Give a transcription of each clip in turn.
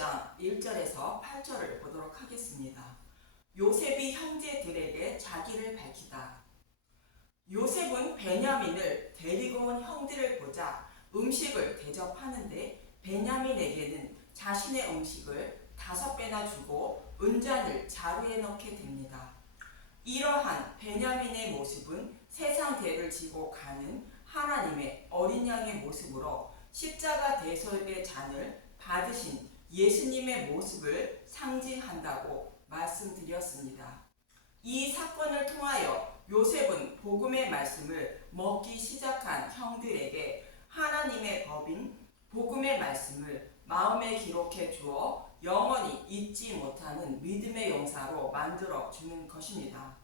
15장 1절에서 8절을 보도록 하겠습니다. 요셉이 형제들에게 자기를 밝히다. 요셉은 베냐민을 데리고 온 형들을 보자 음식을 대접하는데 베냐민에게는 자신의 음식을 5배나 주고 은잔을 자루에 넣게 됩니다. 이러한 베냐민의 모습은 세상 죄를 지고 가는 하나님의 어린 양의 모습으로 십자가 대속의 잔을 받으신 예수님의 모습을 상징한다고 말씀드렸습니다. 이 사건을 통하여 요셉은 복음의 말씀을 먹기 시작한 형들에게 하나님의 법인 복음의 말씀을 마음에 기록해 주어 영원히 잊지 못하는 믿음의 용사로 만들어 주는 것입니다.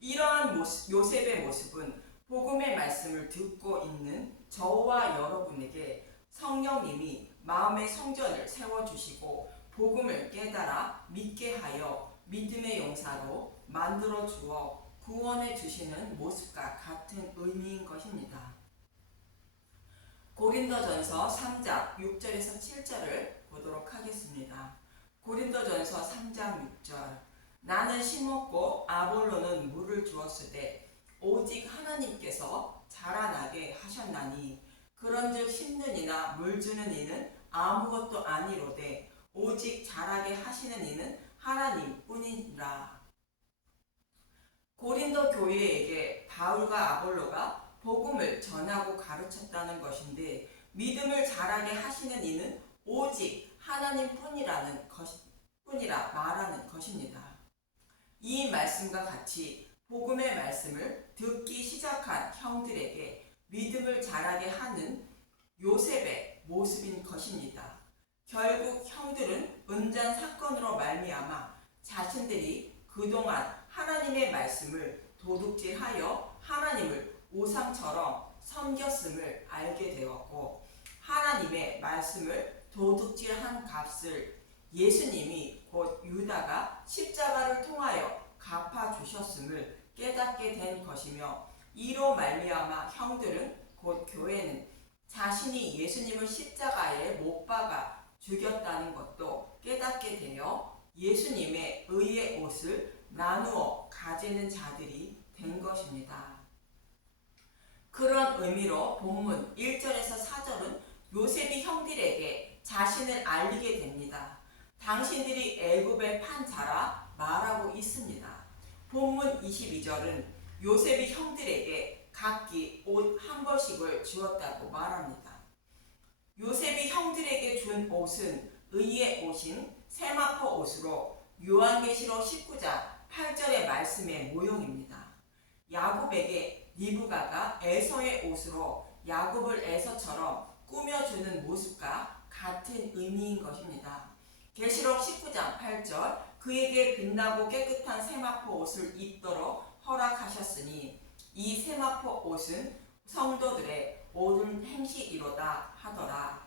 이러한 요셉의 모습은 복음의 말씀을 듣고 있는 저와 여러분에게 성령님이 마음의 성전을 세워주시고 복음을 깨달아 믿게 하여 믿음의 용사로 만들어 주어 구원해 주시는 모습과 같은 의미인 것입니다. 고린도전서 3장 6절에서 7절을 보도록 하겠습니다. 고린도전서 3장 6절. 나는 심었고 아볼로는 물을 주었으되 오직 하나님께서 자라나게 하셨나니 그런즉 심는 이나 물 주는 이는 아무것도 아니로되 오직 자라게 하시는 이는 하나님뿐이니라. 고린도 교회에게 바울과 아볼로가 복음을 전하고 가르쳤다는 것인데 믿음을 자라게 하시는 이는 오직 하나님뿐이라 말하는 것입니다. 이 말씀과 같이 복음의 말씀을 듣기 시작한 형들에게 믿음을 자라게 하는 요셉의 모습인 것입니다. 결국 형들은 은잔 사건으로 말미암아 자신들이 그동안 하나님의 말씀을 도둑질하여 하나님을 우상처럼 섬겼음을 알게 되었고 하나님의 말씀을 도둑질한 값을 예수님이 곧 유다가 십자가를 통하여 갚아주셨음을 깨닫게 된 것이며 이로 말미암아 형들은 곧 교회는 자신이 예수님을 십자가에 못 박아 죽였다는 것도 깨닫게 되어 예수님의 의의 옷을 나누어 가지는 자들이 된 것입니다. 그런 의미로 본문 1절에서 4절은 요셉이 형들에게 자신을 알리게 됩니다. 당신들이 애굽의 판사라 말하고 있습니다. 본문 22절은 요셉이 형들에게 각기 옷 한 벌씩을 주었다고 말합니다. 요셉이 형들에게 준 옷은 의의 옷인 세마포 옷으로 요한계시록 19장 8절의 말씀의 모형입니다. 야곱에게 리브가가 에서의 옷으로 야곱을 에서처럼 꾸며주는 모습과 같은 의미인 것입니다. 계시록 19장 8절 그에게 빛나고 깨끗한 세마포 옷을 입도록 허락하셨으니 이 세마포 옷은 성도들의 옳은 행실이로다 하더라.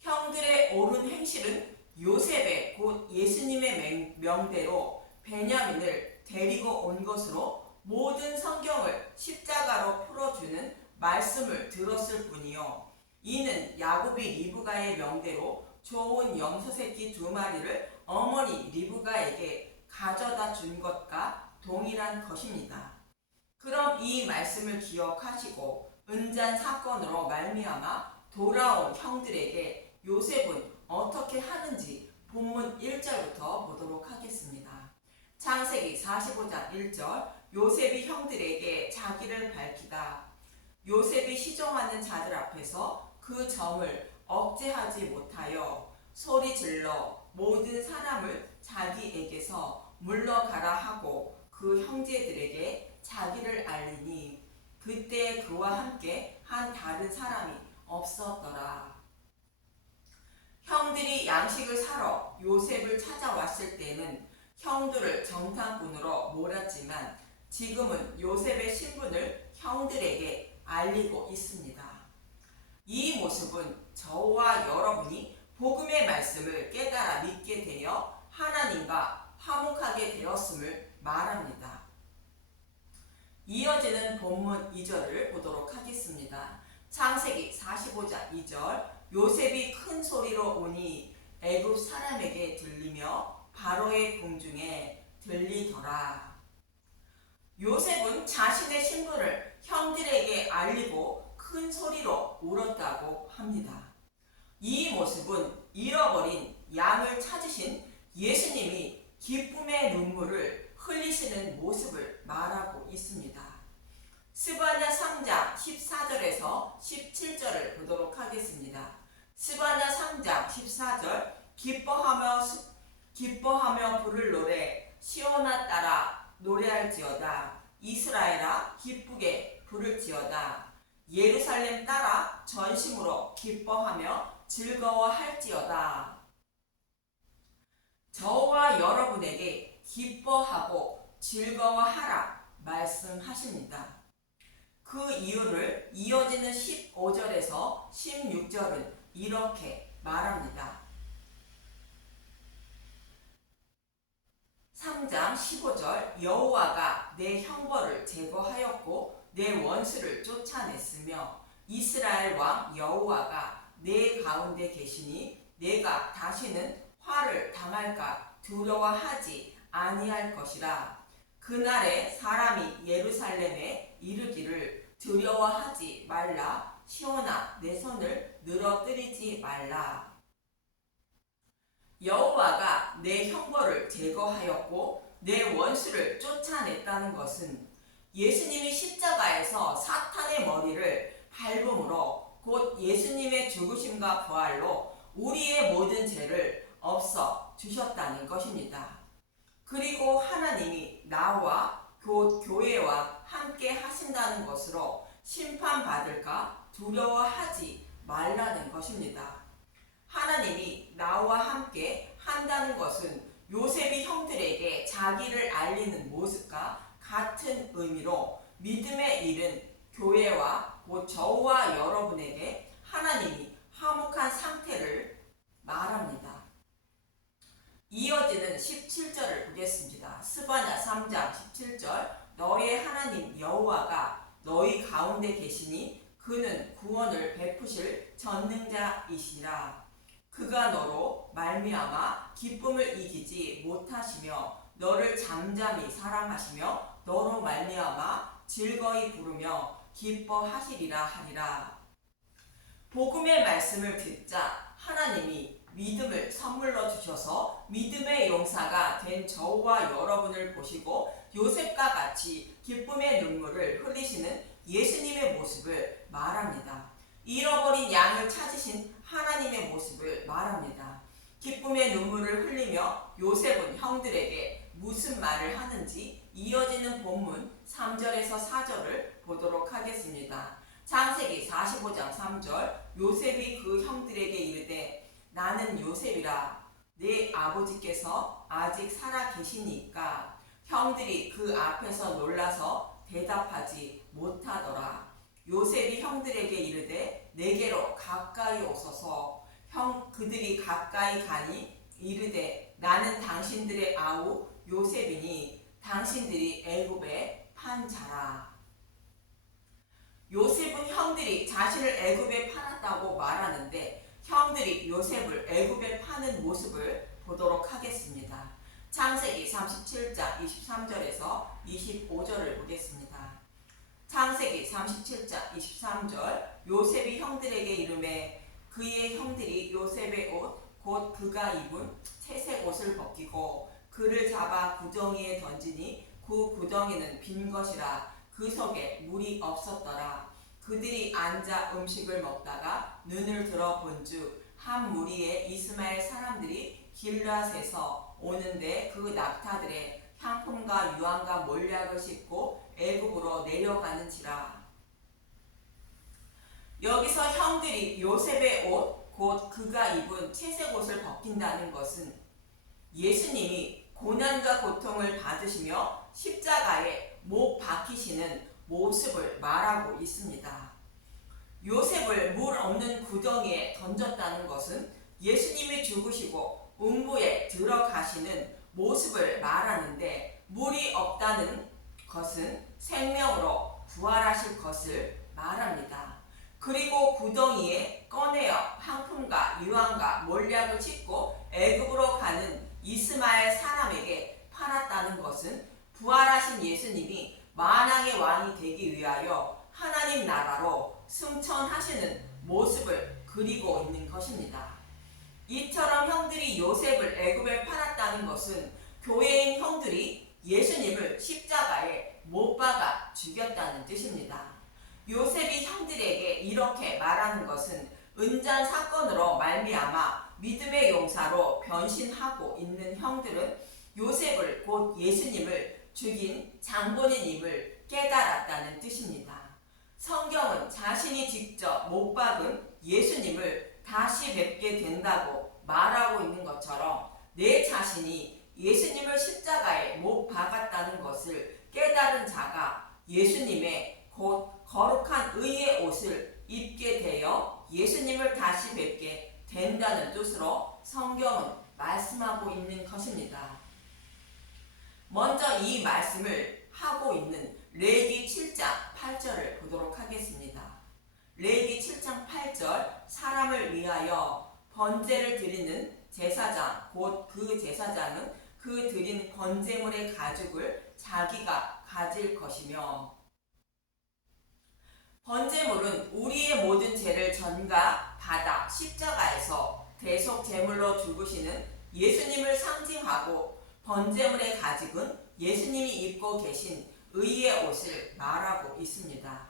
형들의 옳은 행실은 요셉의 곧 예수님의 명대로 베냐민을 데리고 온 것으로 모든 성경을 십자가로 풀어주는 말씀을 들었을 뿐이요. 이는 야곱이 리브가의 명대로 좋은 염소새끼 2마리를 어머니 리브가에게 가져다 준 것과 동일한 것입니다. 그럼 이 말씀을 기억하시고 은잔 사건으로 말미암아 돌아온 형들에게 요셉은 어떻게 하는지 본문 1절부터 보도록 하겠습니다. 창세기 45장 1절 요셉이 형들에게 자기를 밝히다. 요셉이 시종하는 자들 앞에서 그 점을 억제하지 못하여 소리질러 모든 사람을 자기에게서 물러가라 하고 그 형제들에게 자기를 알리니 그때 그와 함께 한 다른 사람이 없었더라. 형들이 양식을 사러 요셉을 찾아왔을 때는 형들을 정탐꾼으로 몰았지만 지금은 요셉의 신분을 형들에게 알리고 있습니다. 이 모습은 저와 여러분이 복음의 말씀을 깨달아 믿게 되어 하나님과 화목하게 되었음을 말합니다. 이어지는 본문 2절을 보도록 하겠습니다. 창세기 45장 2절 요셉이 큰 소리로 오니 애굽 사람에게 들리며 바로의 궁중에 들리더라. 요셉은 자신의 신분을 형들에게 알리고 큰 소리로 울었다고 합니다. 이 모습은 잃어버린 양을 찾으신 예수님이 기쁨의 눈물을 흘리시는 모습을 말하고 있습니다. 스바냐 3장 14절에서 17절을 보도록 하겠습니다. 스바냐 3장 14절 기뻐하며 부를 노래 시온아 따라 노래할지어다. 이스라엘아 기쁘게 부를지어다. 예루살렘 따라 전심으로 기뻐하며 즐거워할지어다. 저와 여러분에게 기뻐하고 즐거워하라 말씀하십니다. 그 이유를 이어지는 15절에서 16절은 이렇게 말합니다. 3장 15절 여호와가 내 형벌을 제거하였고 내 원수를 쫓아냈으며 이스라엘 왕 여호와가 내 가운데 계시니 내가 다시는 화를 당할까 두려워하지 아니할 것이라. 그날에 사람이 예루살렘에 이르기를 두려워하지 말라. 시온아 내 손을 늘어뜨리지 말라. 여호와가 내 형벌을 제거하였고 내 원수를 쫓아냈다는 것은 예수님이 십자가에서 사탄의 머리를 밟음으로 곧 예수님의 죽으심과 부활로 우리의 모든 죄를 없어 주셨다는 것입니다. 그리고 하나님이 나와 교회와 함께 하신다는 것으로 심판받을까 두려워하지 말라는 것입니다. 하나님이 나와 함께 한다는 것은 요셉이 형들에게 자기를 알리는 모습과 같은 의미로 믿음의 일은 교회와 곧 저와 여러분에게 하나님이 화목한 상태를 말합니다. 이어지는 17절을 보겠습니다. 스바냐 3장 17절 너의 하나님 여호와가 너희 가운데 계시니 그는 구원을 베푸실 전능자이시라. 그가 너로 말미암아 기쁨을 이기지 못하시며 너를 잠잠히 사랑하시며 너로 말미암아 즐거이 부르며 기뻐하시리라 하리라. 복음의 말씀을 듣자 하나님이 믿음을 선물로 주셔서 믿음의 용사가 된 저와 여러분을 보시고 요셉과 같이 기쁨의 눈물을 흘리시는 예수님의 모습을 말합니다. 잃어버린 양을 찾으신 하나님의 모습을 말합니다. 기쁨의 눈물을 흘리며 요셉은 형들에게 무슨 말을 하는지 이어지는 본문 3절에서 4절을 보도록 하겠습니다. 창세기 45장 3절 요셉이 그 형들에게 이르되 나는 요셉이라. 내 아버지께서 아직 살아 계시니까. 형들이 그 앞에서 놀라서 대답하지 못하더라. 요셉이 형들에게 이르되 내게로 가까이 오소서. 그들이 가까이 가니 이르되 나는 당신들의 아우 요셉이니 당신들이 애굽에 판 자라. 요셉은 형들이 자신을 애굽에 팔았다고 말하는데 형들이 요셉을 애굽에 파는 모습을 보도록 하겠습니다. 창세기 37장 23절에서 25절을 보겠습니다. 창세기 37장 23절 요셉이 형들에게 이르매 그의 형들이 요셉의 옷 곧 그가 입은 채색 옷을 벗기고 그를 잡아 구덩이에 던지니 그 구덩이는 빈 것이라. 그 속에 물이 없었더라. 그들이 앉아 음식을 먹다가 눈을 들어 본즉 한 무리의 이스마엘 사람들이 길앗에서 오는데 그 낙타들의 향품과 유황과 몰약을 싣고 애굽으로 내려가는지라. 여기서 형들이 요셉의 옷 곧 그가 입은 채색 옷을 벗긴다는 것은 예수님이 고난과 고통을 받으시며 십자가에 못 박히시는 모습을 말하고 있습니다. 요셉을 물 없는 구덩이에 던졌다는 것은 예수님이 죽으시고 음부에 들어가시는 모습을 말하는데 물이 없다는 것은 생명으로 부활하실 것을 말합니다. 그리고 구덩이에 꺼내어 황품과 유황과 몰약을 싣고 애굽으로 가는 이스마엘 사람에게 팔았다는 것은 부활하신 예수님이 만왕의 왕이 되기 위하여 하나님 나라로 승천하시는 모습을 그리고 있는 것입니다. 이처럼 형들이 요셉을 애굽에 팔았다는 것은 교회인 형들이 예수님을 십자가에 못 박아 죽였다는 뜻입니다. 요셉이 형들에게 이렇게 말하는 것은 은잔 사건으로 말미암아 믿음의 용사로 변신하고 있는 형들은 요셉을 곧 예수님을 죽인 장본인임을 깨달았다는 뜻입니다. 성경은 자신이 직접 못 박은 예수님을 다시 뵙게 된다고 말하고 있는 것처럼 내 자신이 예수님을 십자가에 못 박았다는 것을 깨달은 자가 예수님의 곧 거룩한 의의 옷을 입게 되어 예수님을 다시 뵙게 된다는 뜻으로 성경은 말씀하고 있는 것입니다. 먼저 이 말씀을 하고 있는 레위기 7장 8절을 보도록 하겠습니다. 레위기 7장 8절 사람을 위하여 번제를 드리는 제사장 곧 그 제사장은 그 드린 번제물의 가죽을 자기가 가질 것이며 번제물은 우리의 모든 죄를 전가 받아 십자가에서 대속 제물로 죽으시는 예수님을 상징하고 번제물의 가죽은 예수님이 입고 계신 의의 옷을 말하고 있습니다.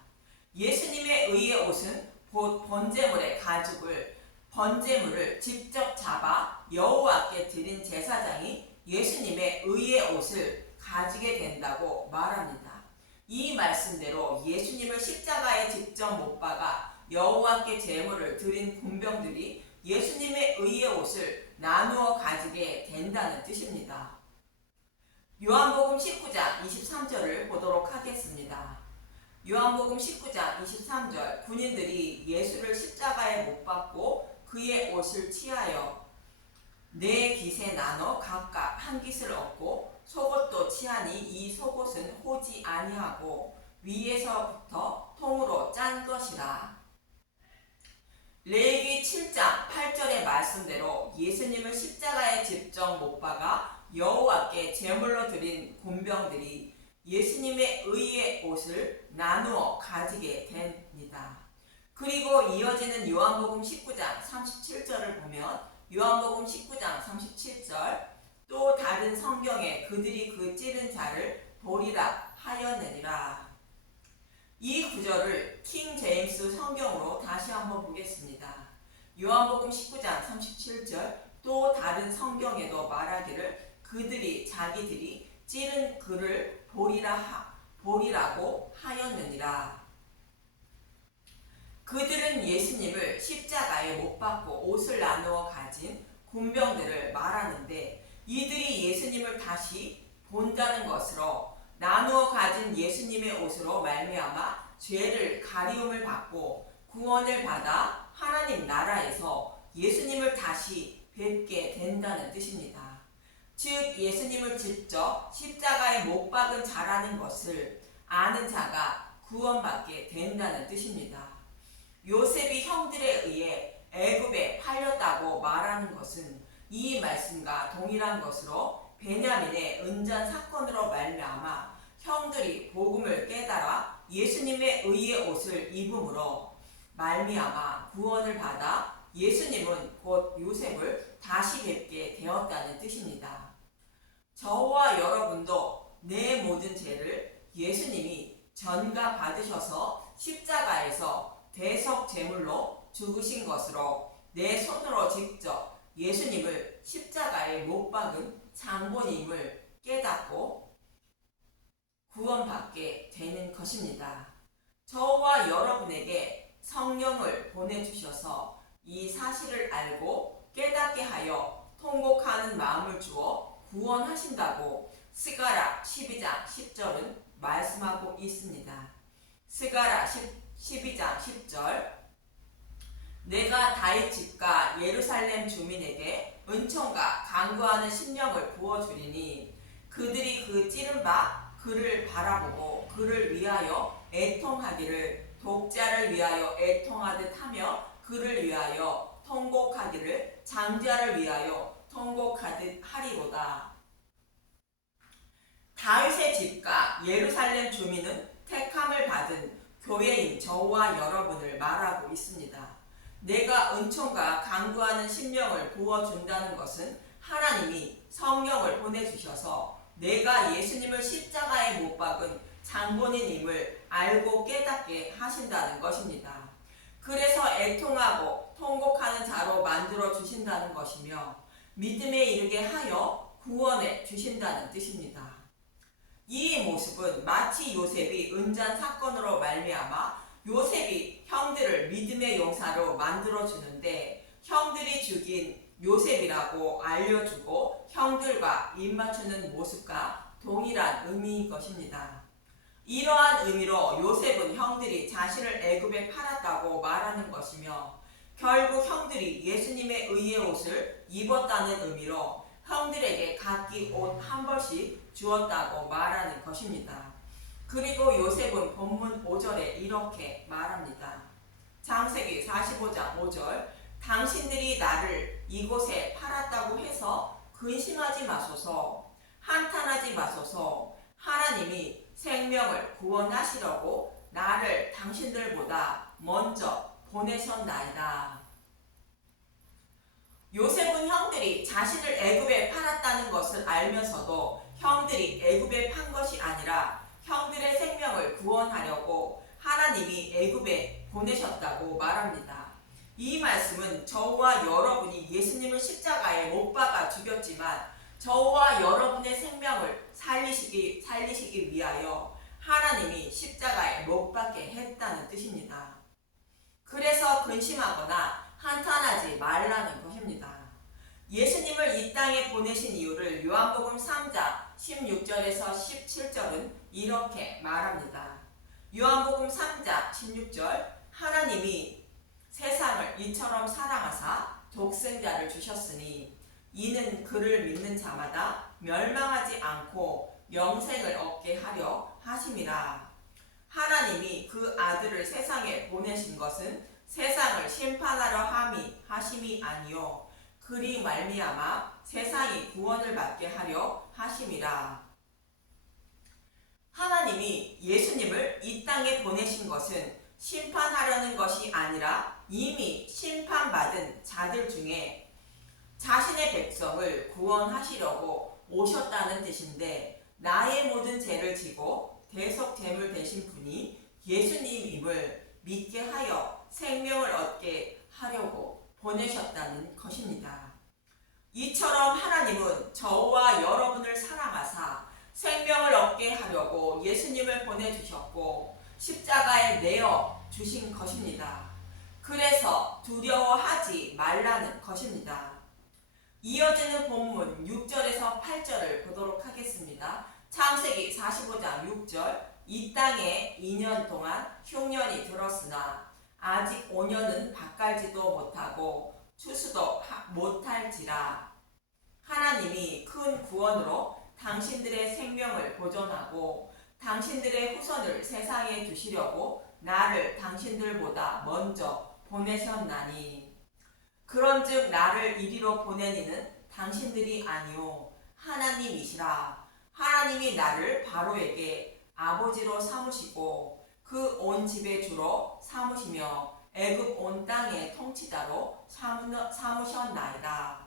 예수님의 의의 옷은 곧 번제물의 가죽을 번제물을 직접 잡아 여호와께 드린 제사장이 예수님의 의의 옷을 가지게 된다고 말합니다. 이 말씀대로 예수님을 십자가에 직접 못 박아 여호와께 제물을 드린 군병들이 예수님의 의의 옷을 나누어 가지게 된다는 뜻입니다. 요한복음 19장 23절을 보도록 하겠습니다. 요한복음 19장 23절 군인들이 예수를 십자가에 못 박고 그의 옷을 취하여 네 깃에 나눠 각각 한 깃을 얻고 속옷도 취하니 이 속옷은 호지 아니하고 위에서부터 통으로 짠 것이라. 레위기 7장 8절의 말씀대로 예수님을 십자가에 직접 못 박아 여호와께 제물로 드린 군병들이 예수님의 의의 옷을 나누어 가지게 됩니다. 그리고 이어지는 요한복음 19장 37절을 보면 요한복음 19장 37절 또 다른 성경에 그들이 그 찌른 자를 보리라 하였느니라. 이 구절을 킹 제임스 성경으로 다시 한번 보겠습니다. 요한복음 19장 37절 또 다른 성경에도 말하기를 그들이 자기들이 찌른 그를 보리라고 하였느니라. 그들은 예수님을 십자가에 못 박고 옷을 나누어 가진 군병들을 말하는데 이들이 예수님을 다시 본다는 것으로 나누어 가진 예수님의 옷으로 말미암아 죄를 가리움을 받고 구원을 받아 하나님 나라에서 예수님을 다시 뵙게 된다는 뜻입니다. 즉 예수님을 직접 십자가에 못 박은 자라는 것을 아는 자가 구원받게 된다는 뜻입니다. 요셉이 형들에 의해 애굽에 팔렸다고 말하는 것은 이 말씀과 동일한 것으로 베냐민의 은잔 사건으로 말미암아 형들이 복음을 깨달아 예수님의 의의 옷을 입음으로 말미암아 구원을 받아 예수님은 곧 요셉을 다시 뵙게 되었다는 뜻입니다. 저와 여러분도 내 모든 죄를 예수님이 전가 받으셔서 십자가에서 대속 제물로 죽으신 것으로 내 손으로 직접 예수님을 십자가에 못 박은 장본임을 깨닫고 구원받게 되는 것입니다. 저와 여러분에게 성령을 보내주셔서 이 사실을 알고 깨닫게 하여 통곡하는 마음을 주어 구원하신다고 스가랴 12장 10절은 말씀하고 있습니다. 스가랴 12장 10절 내가 다윗 집과 예루살렘 주민에게 은총과 간구하는 심령을 부어주리니 그들이 그 찌른 바 그를 바라보고 그를 위하여 애통하기를 독자를 위하여 애통하듯 하며 그를 위하여 통곡하기를 장자를 위하여 통곡하듯 하리로다. 다윗의 집과 예루살렘 주민은 택함을 받은 교회인 저와 여러분을 말하고 있습니다. 내가 은총과 강구하는 심령을 부어준다는 것은 하나님이 성령을 보내주셔서 내가 예수님을 십자가에 못 박은 장본인임을 알고 깨닫게 하신다는 것입니다. 그래서 애통하고 통곡하는 자로 만들어 주신다는 것이며 믿음에 이르게 하여 구원해 주신다는 뜻입니다. 이 모습은 마치 요셉이 은잔 사건으로 말미암아 요셉이 형들을 믿음의 용사로 만들어 주는데 형들이 죽인 요셉이라고 알려주고 형들과 입맞추는 모습과 동일한 의미인 것입니다. 이러한 의미로 요셉은 형들이 자신을 애굽에 팔았다고 말하는 것이며 결국 형들이 예수님의 의의 옷을 입었다는 의미로 형들에게 각기 옷 한 벌씩 주었다고 말하는 것입니다. 그리고 요셉은 본문 5절에 이렇게 말합니다. 창세기 45장 5절 당신들이 나를 이곳에 팔았다고 해서 근심하지 마소서, 한탄하지 마소서. 하나님이 생명을 구원하시려고 나를 당신들보다 먼저 보내셨나이다. 요셉은 형들이 자신을 애굽에 팔았다는 것을 알면서도 형들이 애굽에 판 것이 아니라 형들의 생명을 구원하려고 하나님이 애굽에 보내셨다고 말합니다. 이 말씀은 저와 여러분이 예수님을 십자가에 못 박아 죽였지만 저와 여러분의 생명을 살리시기 위하여 하나님이 십자가에 못 박게 했다는 뜻입니다. 그래서 근심하거나 한탄하지 말라는 것입니다. 예수님을 이 땅에 보내신 이유를 요한복음 3장 16절에서 17절은 이렇게 말합니다. 요한복음 3장 16절 하나님이 세상을 이처럼 사랑하사 독생자를 주셨으니 이는 그를 믿는 자마다 멸망하지 않고 영생을 얻게 하려 하심이라. 하나님이 그 아들을 세상에 보내신 것은 세상을 심판하려 하심이 아니요 그리 말미암아 세상이 구원을 받게 하려 하심이라. 하나님이 예수님을 이 땅에 보내신 것은 심판하려는 것이 아니라 이미 심판받은 자들 중에 자신의 백성을 구원하시려고 오셨다는 뜻인데 나의 모든 죄를 지고 대속제물 되신 분이 예수님임을 믿게 하여 생명을 얻게 하려고 보내셨다는 것입니다. 이처럼 하나님은 저와 여러분을 사랑하사 생명을 얻게 하려고 예수님을 보내주셨고 십자가에 내어 주신 것입니다. 그래서 두려워하지 말라는 것입니다. 이어지는 본문 6절에서 8절을 보도록 하겠습니다. 창세기 45장 6절 이 땅에 2년 동안 흉년이 들었으나 아직 5년은 밭갈지도 못하고 추수도 못할지라. 하나님이 큰 구원으로 당신들의 생명을 보존하고 당신들의 후손을 세상에 주시려고 나를 당신들보다 먼저 보내셨나니 그런즉 나를 이리로 보내니는 당신들이 아니요 하나님이시라. 하나님이 나를 바로에게 아버지로 삼으시고 그 온 집의 주로 삼으시며 애굽 온 땅의 통치자로 삼으셨나이다.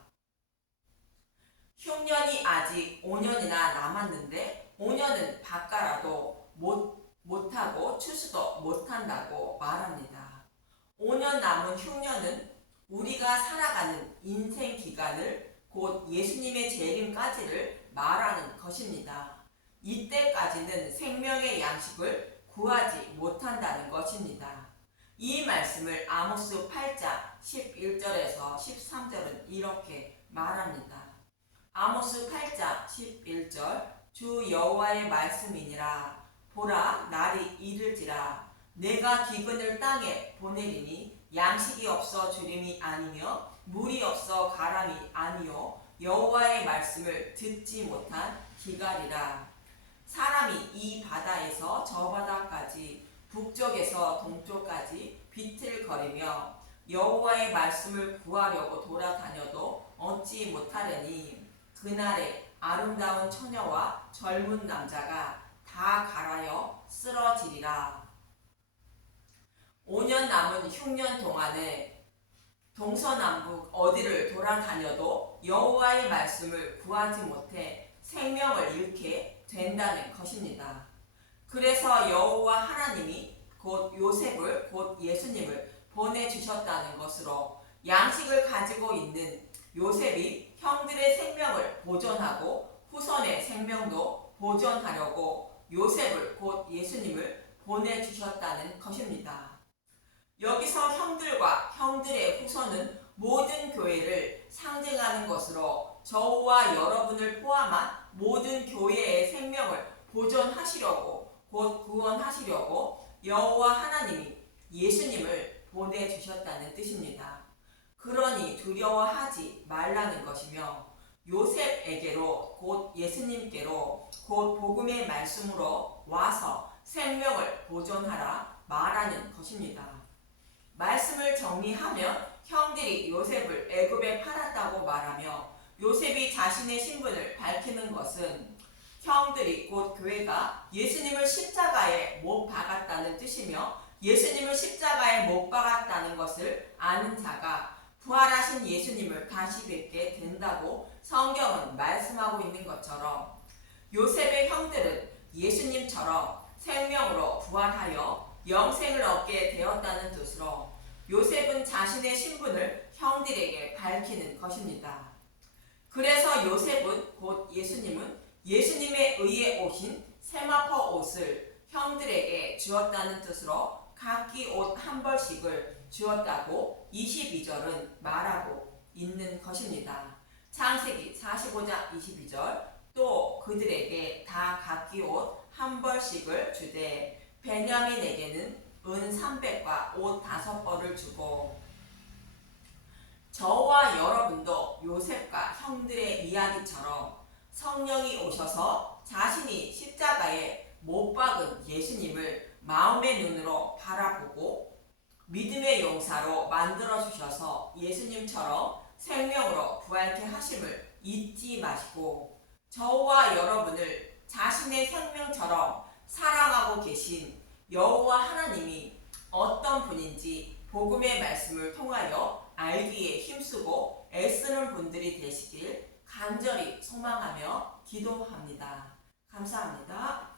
흉년이 아직 5년이나 남았는데 5년은 밭갈아도 못하고 추수도 못한다고 말합니다. 5년 남은 흉년은 우리가 살아가는 인생 기간을 곧 예수님의 재림까지를 말하는 것입니다. 이때까지는 생명의 양식을 구하지 못한다는 것입니다. 이 말씀을 아모스 8장 11절에서 13절은 이렇게 말합니다. 아모스 8장 11절 주 여호와의 말씀이니라. 보라 날이 이를지라. 내가 기근을 땅에 보내리니 양식이 없어 주림이 아니며 물이 없어 가람이 아니요 여호와의 말씀을 듣지 못한 기갈이라. 사람이 이 바다에서 저 바다까지 북쪽에서 동쪽까지 비틀거리며 여호와의 말씀을 구하려고 돌아다녀도 얻지 못하려니 그날에 아름다운 처녀와 젊은 남자가 다 갈아여 쓰러지리라. 5년 남은 흉년 동안에 동서남북 어디를 돌아다녀도 여호와의 말씀을 구하지 못해 생명을 잃게 된다는 것입니다. 그래서 여호와 하나님이 곧 요셉을 곧 예수님을 보내주셨다는 것으로 양식을 가지고 있는 요셉이 형들의 생명을 보존하고 후손의 생명도 보존하려고 요셉을 곧 예수님을 보내주셨다는 것입니다. 여기서 형들과 형들의 후손은 모든 교회를 상징하는 것으로 저와 여러분을 포함한 모든 교회의 생명을 보존하시려고 곧 구원하시려고 여호와 하나님이 예수님을 보내주셨다는 뜻입니다. 그러니 두려워하지 말라는 것이며 요셉에게로 곧 예수님께로 곧 복음의 말씀으로 와서 생명을 보존하라 말하는 것입니다. 말씀을 정리하면 형들이 요셉을 애굽에 팔았다고 말하며 요셉이 자신의 신분을 밝히는 것은 형들이 곧 교회가 예수님을 십자가에 못 박았다는 뜻이며 예수님을 십자가에 못 박았다는 것을 아는 자가 부활하신 예수님을 다시 뵙게 된다고 성경은 말씀하고 있는 것처럼 요셉의 형들은 예수님처럼 생명으로 부활하여 영생을 얻게 되었다는 뜻으로 요셉은 자신의 신분을 형들에게 밝히는 것입니다. 그래서 요셉은 곧 예수님은 예수님에 의해 오신 세마포 옷을 형들에게 주었다는 뜻으로 각기 옷 한 벌씩을 주었다고 22절은 말하고 있는 것입니다. 창세기 45장 22절 또 그들에게 다 각기 옷 한 벌씩을 주되 베냐민에게는 은 300과 옷 5벌을 주고 저와 여러분도 요셉과 형들의 이야기처럼 성령이 오셔서 자신이 십자가에 못 박은 예수님을 마음의 눈으로 바라보고 믿음의 용사로 만들어주셔서 예수님처럼 생명으로 부활케 하심을 잊지 마시고 저와 여러분을 자신의 생명처럼 사랑하고 계신 여호와 하나님이 어떤 분인지 복음의 말씀을 통하여 알기에 힘쓰고 애쓰는 분들이 되시길 간절히 소망하며 기도합니다. 감사합니다.